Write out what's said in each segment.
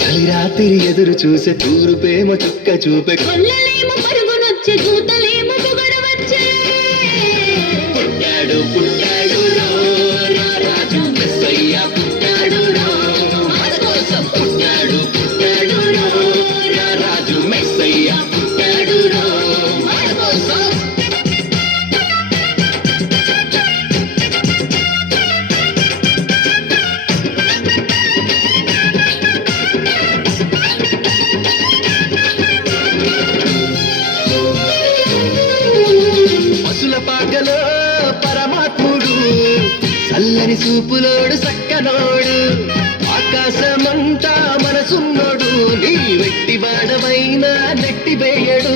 చలి రాత్రి ఎదురు చూసే తూరుపేమో చుక్క చూపే కొల్లలేమో పరుగునొచ్చే దూతలేమో పొగడవచ్చే పుట్టాడు పుట్టాడు రాజు మెస్సయ్య పుట్టాడు మన కోసం పుట్టాడు పుట్టాడు రాజు మెస్సయ్య పుట్టాడు మన కోసం పశుల పాకలో పరమాత్ముడు చల్లని చూపులోడు సక్కనోడు ఆకాశమంతా మనసున్నోడు నీ వెట్టి వాడమైన నెట్టి వేయడు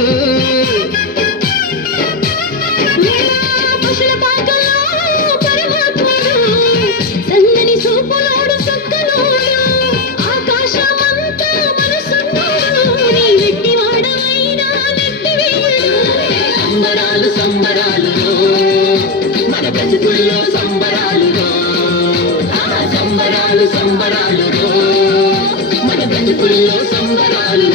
పశుల పాకలో పరమాత్ముడు చల్లని చూపులోడు సక్కనోడు ఆకాశమంతా మనసున్నోడు నీ వెట్టివాడవైనా నెట్టివేయడు సంబరాలు సంబరాలు మన బ్రతుకుల్లో సంబరాలు సంబరాలు సంబరాలు మన బ్రతుకుల్లో సంబరాలు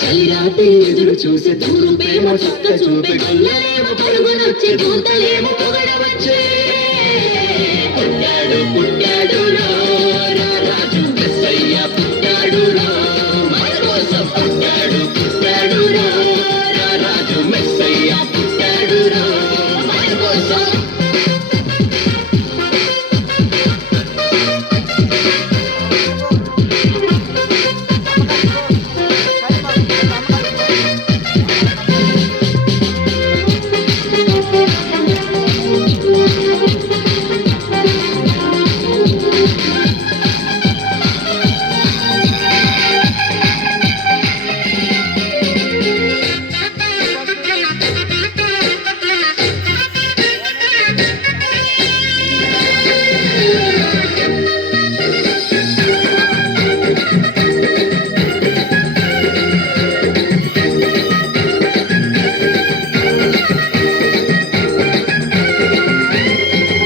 చలిరాత్రి ఎదురు చూసే తూరుపేమో చుక్క చూపే కొల్లలేమో పరుగునొచ్చే దూతలేమో పొగడవచ్చే పుట్టాడు పుట్టాడు రాజు మెస్సయ్య పుట్టాడు మన కోసం పుట్టాడు పుట్టాడు రాజు మెస్సయ్య పుట్టాడు మన కోసం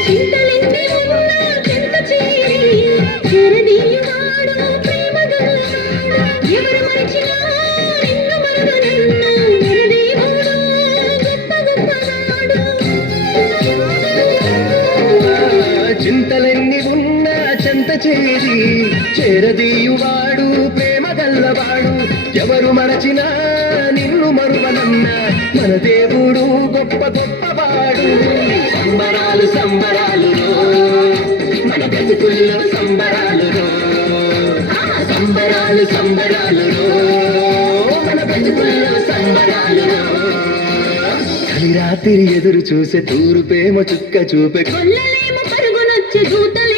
చింతలెన్ని ఉన్నా చింత చేరి చెరదీయువాడు ప్రేమగలవాడు ఎవరు మరిచినా నిన్ను మరువనన్నా ఎనదేవుడు గొప్ప గొప్పవాడు చింతలెన్ని ఉన్నా చెంత చేరి చేరదీయువాడు ప్రేమ గల్లవాడు ఎవరు మరచినా నిన్ను మరువనన్నా మన దేవుడు గొప్ప గొప్పవాడు సంబరాలు సంబరాలు మన బ్రతుకుల్లో సంబరాలు సంబరాలు సంబరాలు మన బ్రతుకుల్లో సంబరాలు చలి రాత్రి ఎదురు చూసే తూరుపేమో చుక్క చూపే కొల్లలేమో పరుగునొచ్చే దూతలేమో